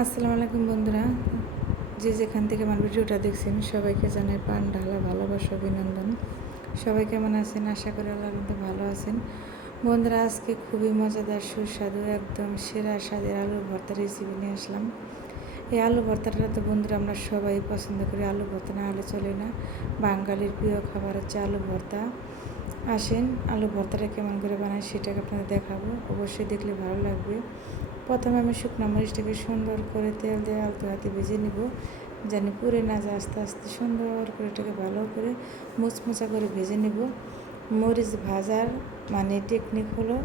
আসসালামু আলাইকুম বন্ধুরা, যে যেখান থেকে আমার ভিডিওটা দেখছেন সবাইকে জানাই প্রাণ ঢালা ভালোবাসা অভিনন্দন। সবাই কেমন আছেন? আশা করি আল্লাহর মধ্যে ভালো আছেন। বন্ধুরা, আজকে খুবই মজাদার সুস্বাদু একদম সেরা স্বাদের আলু ভর্তা রেসিপি নিয়ে আসলাম। এই আলু ভর্তাটা তো বন্ধুরা আমরা সবাই পছন্দ করি, আলু ভর্তা না হলে চলে না। বাঙালির প্রিয় খাবার হচ্ছে আলু ভর্তা। আসেন আলু ভর্তাটা কেমন করে বানাই সেটাকে আপনাদের দেখাবো, অবশ্যই দেখলে ভালো লাগবে। প্রথমে আমি শুকনো মরিচটাকে সুন্দর করে তেল দিয়ে আলতো হাতে ভেজে নিব, যেন পুড়ে না যায়। আস্তে আস্তে সুন্দর করে এটাকে ভালো করে মুচমুচা করে ভেজে নিব। মরিচ ভাজার মানে টেকনিক হলো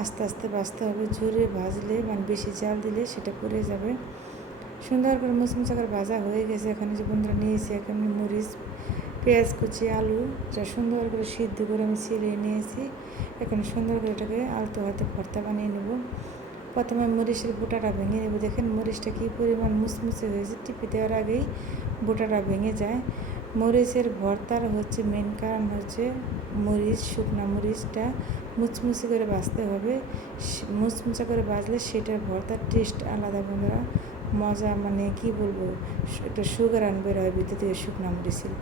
আস্তে আস্তে ভাজতে হবে। জোরে ভাজলে মানে বেশি জাল দিলে সেটা পুড়ে যাবে। সুন্দর করে মুচমুচা করে ভাজা হয়ে গেছে। এখানে যে বন্ধুরা নিয়েছি এখানে মরিচ, পেঁয়াজ কুচি, আলু যা সুন্দর করে সিদ্ধ করে আমি ছিলিয়ে নিয়েছি। এখন সুন্দর করে এটাকে আলতো হাতে ভর্তা বানিয়ে নেব। প্রথমে মরিচের বোটাটা ভেঙে নেব। দেখেন মরিচটা কী পরিমাণ মুচমুচে হয়েছে, টিপে দেওয়ার আগেই বোটাটা ভেঙে যায়। মরিচের ভর্তার হচ্ছে মেন কারণ হচ্ছে মরিচ, শুকনো মরিচটা মুচমুচে করে ভাজতে হবে। মুচমুচে করে ভাজলে সেটার ভর্তার টেস্ট আলাদা বন্ধুরা, মজা মানে কি বলবো, একটা সুগার বের হয় ভিতর থেকে শুকনো মরিচের।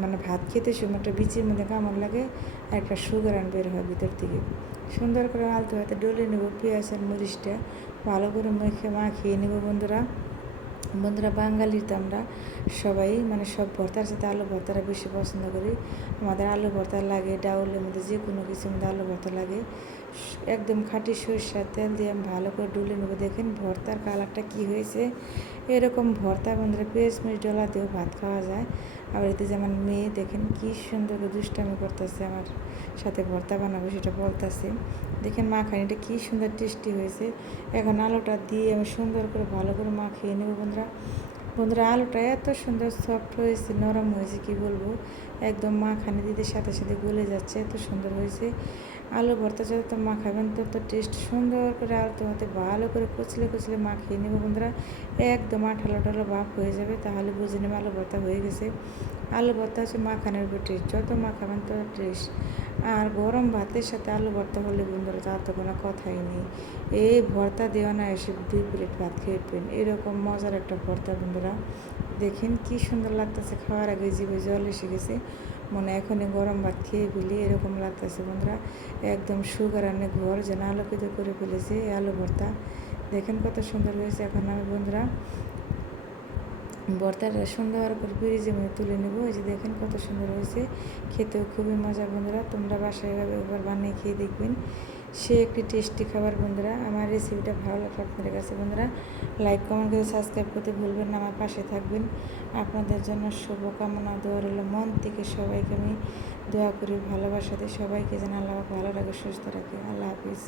মানে ভাত খেতে সময় একটা বিচির মধ্যে কামড় লাগে আর একটা সুগার বের হয় ভিতর থেকে। সুন্দর করে আলতো হাতে ডলে নেব। পেঁয়াজ আর মরিচটা ভালো করে মাখিয়ে নেব বন্ধুরা। বাঙালির তো আমরা সবাই মানে সব ভর্তার সাথে আলু ভর্তাটা বেশি পছন্দ করি। আমাদের আলু ভর্তা লাগে, ডাউলের মধ্যে যে কোনো কিছুর মধ্যে আলু ভর্তা লাগে। একদম খাঁটি সরষের তেল দিয়ে আমি ভালো করে ডলে নেবো। দেখেন ভর্তার কালারটা কি হয়েছে। এরকম ভর্তা বন্ধুরা পেঁয়াজ মরিচ ডলা দিয়েও ভাত খাওয়া যায়। আবার এতে যে আমার মেয়ে দেখেন কি সুন্দর করে দুষ্টামি করতেছে, আমার সাথে ভর্তা বানাবো সেটা বলতেছে। দেখেন মাখানিটা কি সুন্দর টেস্টি হয়েছে। এখন আলুটা দিয়ে আমি সুন্দর করে ভালো করে মাখিয়ে নেব বন্ধুরা আলুটা এত সুন্দর সফট হয়েছে, নরম হয়েছে কি বলবো, একদম মাখানি দিতে সাথে সাথে গলে যাচ্ছে, এত সুন্দর হয়েছে। আলু ভর্তা যত মাখাবেন তত টেস্ট। সুন্দর করে আলতো হাতে ভালো করে কুচলে কুচলে মাখিয়ে নেব বন্ধুরা। একদম আঠালো আঠালো ভাব হয়ে যাবে, তাহলে বুঝে নেবে আলু ভর্তা হয়ে গেছে। আলু ভর্তা হচ্ছে মাখানোর উপর টেস্ট, যত মাখাবেন তত টেস্ট। আর গরম ভাতের সাথে আলু ভর্তা হলে বন্ধুরা তার তো কোনো কথাই নেই। এই ভর্তা দেওয়া না এসে 2 প্লেট ভাত খেয়ে এরকম মজার একটা ভর্তা বন্ধুরা। দেখেন কি সুন্দর লাগতেছে, খাওয়ার আগে জিভে জল এসে গেছে, মনে এখনই গরম ভাত খেয়ে ফেলি এরকম লাগতেছে বন্ধুরা। একদম সুগার আনে ঘর যেন আলোকিত করে ফেলেছে এই আলু ভর্তা। দেখেন কত সুন্দর হয়েছে। এখন আমি বন্ধুরা ভর্তাটা সুন্দর করে ফ্রিজে মধ্যে তুলে নেব। এই যে দেখেন কত সুন্দর হয়েছে, খেতেও খুবই মজা বন্ধুরা। তোমরা বাসায় এভাবে একবার বানিয়ে খেয়ে দেখবেন, সে একটি টেস্টি খাবার বন্ধুরা। আমার রেসিপিটা ভালো লাগলে আপনাদের কাছে বন্ধুরা লাইক কমেন্ট করে সাবস্ক্রাইব করতে ভুলবেন না, আমার পাশে থাকবেন। আপনাদের জন্য শুভকামনা দোয়া রইল মন থেকে। সবাইকে আমি দোয়া করি ভালোবাসা দিই, সবাইকে যেন আল্লাহ ভালো রাখে, সুস্থ রাখে। আল্লাহ হাফিজ।